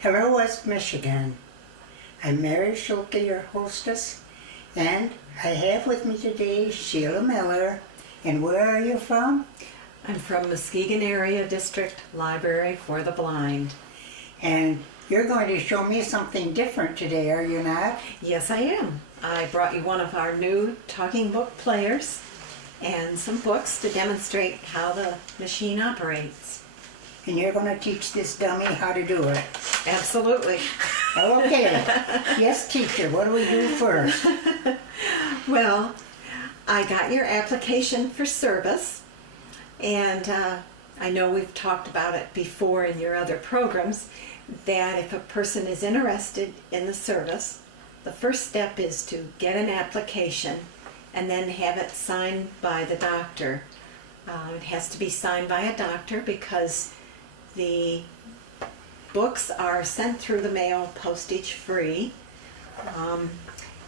Hello, West Michigan. I'm Mary Schuelke, your hostess, and I have with me today Sheila Miller. And where are you from? I'm from Muskegon Area District Library for the Blind. And you're going to show me something different today, are you not? Yes, I am. I brought you one of our new talking book players and some books to demonstrate how the machine operates. And you're going to teach this dummy how to do it. Absolutely. Okay. Yes, teacher, what do we do first? Well, I got your application for service, and I know we've talked about it before in your other programs, that if a person is interested in the service, the first step is to get an application and then have it signed by the doctor. It has to be signed by a doctor because the books are sent through the mail postage free,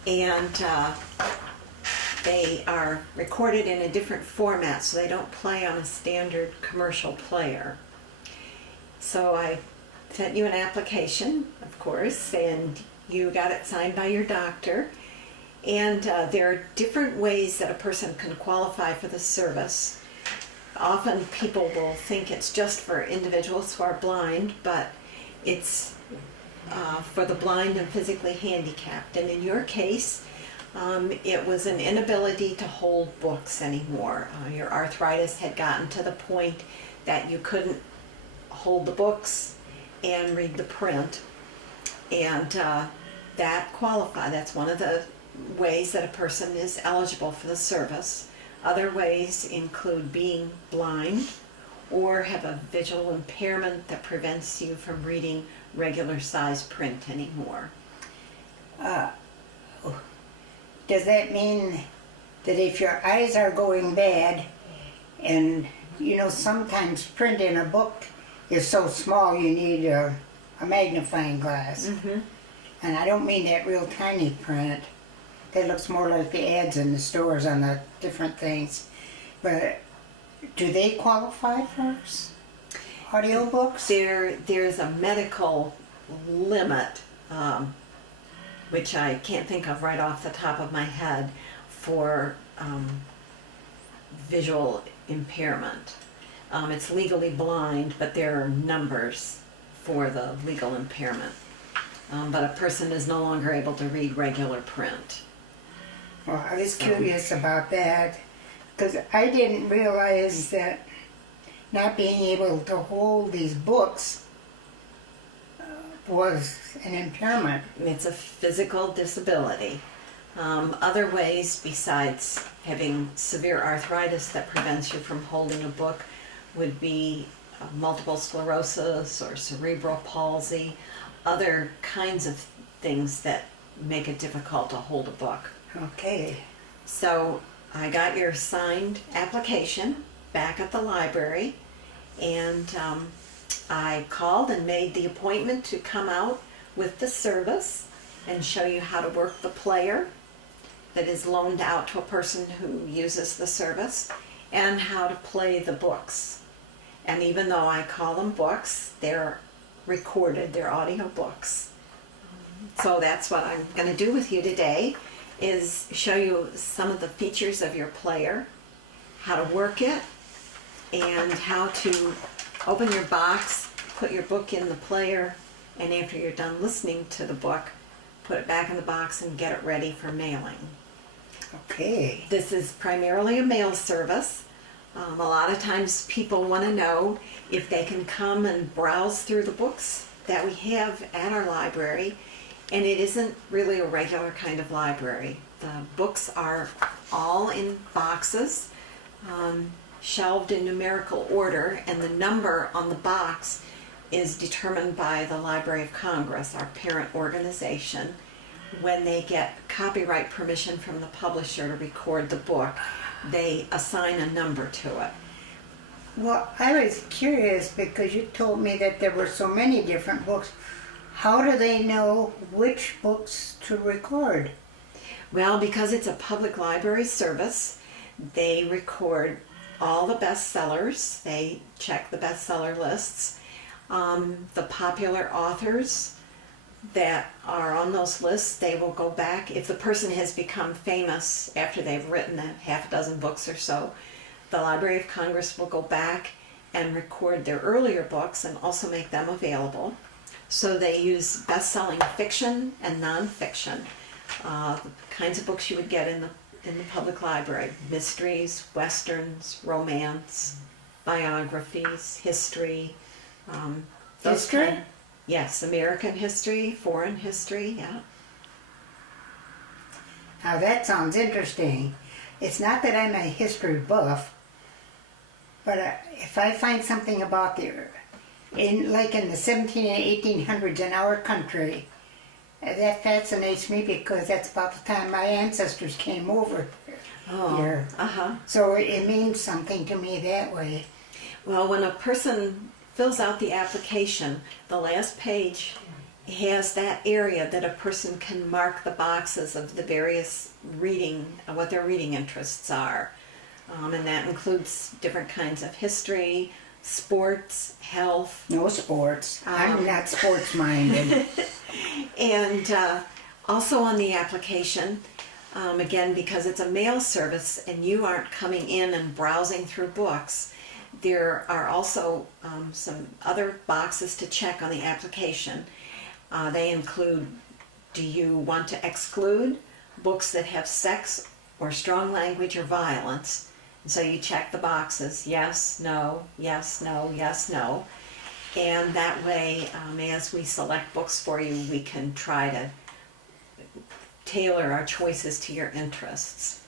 and they are recorded in a different format, so they don't play on a standard commercial player. So I sent you an application, of course, and you got it signed by your doctor. And there are different ways that a person can qualify for the service. Often people will think it's just for individuals who are blind, but it's for the blind and physically handicapped. And in your case, it was an inability to hold books anymore. Your arthritis had gotten to the point that you couldn't hold the books and read the print. And that qualifies. That's one of the ways that a person is eligible for the service. Other ways include being blind or have a visual impairment that prevents you from reading regular size print anymore. Does that mean that if your eyes are going bad, and you know sometimes print in a book is so small you need a magnifying glass? Mm-hmm. And I don't mean that real tiny print. That looks more like the ads in the stores on the different things. But do they qualify for audiobooks? There's a medical limit, which I can't think of right off the top of my head, for visual impairment. It's legally blind, but there are numbers for the legal impairment. But a person is no longer able to read regular print. Well, I was curious about that because I didn't realize that not being able to hold these books was an impairment. It's a physical disability. Other ways besides having severe arthritis that prevents you from holding a book would be multiple sclerosis or cerebral palsy, other kinds of things that make it difficult to hold a book. Okay. So I got your signed application back at the library, and I called and made the appointment to come out with the service and show you how to work the player that is loaned out to a person who uses the service, and how to play the books. And even though I call them books, they're recorded, they're audio books. So that's what I'm going to do with you today, is show you some of the features of your player, how to work it, and how to open your box, put your book in the player, and after you're done listening to the book, put it back in the box and get it ready for mailing. Okay. This is primarily a mail service. A lot of times people want to know if they can come and browse through the books that we have at our library, and it isn't really a regular kind of library. The books are all in boxes, shelved in numerical order, and the number on the box is determined by the Library of Congress, our parent organization. When they get copyright permission from the publisher to record the book, they assign a number to it. Well, I was curious because you told me that there were so many different books. How do they know which books to record? Well, because it's a public library service, they record all the bestsellers. They check the bestseller lists. The popular authors that are on those lists, they will go back. If the person has become famous after they've written a half a dozen books or so, the Library of Congress will go back and record their earlier books and also make them available. So they use best-selling fiction and nonfiction, the kinds of books you would get in the public library: mysteries, westerns, romance, biographies, history. History? Yes, American history, foreign history, yeah. Now that sounds interesting. It's not that I'm a history buff, but if I find something about like in the 17 and 1800s in our country, that fascinates me because that's about the time my ancestors came over here. So it means something to me that way. Well, when a person fills out the application, the last page has that area that a person can mark the boxes of the various reading, what their reading interests are. And that includes different kinds of history, sports, health. No sports. I'm not sports minded. And also on the application, again, because it's a mail service and you aren't coming in and browsing through books, there are also some other boxes to check on the application. They include, do you want to exclude books that have sex or strong language or violence? And so you check the boxes, yes, no, yes, no, yes, no. And that way, as we select books for you, we can try to tailor our choices to your interests.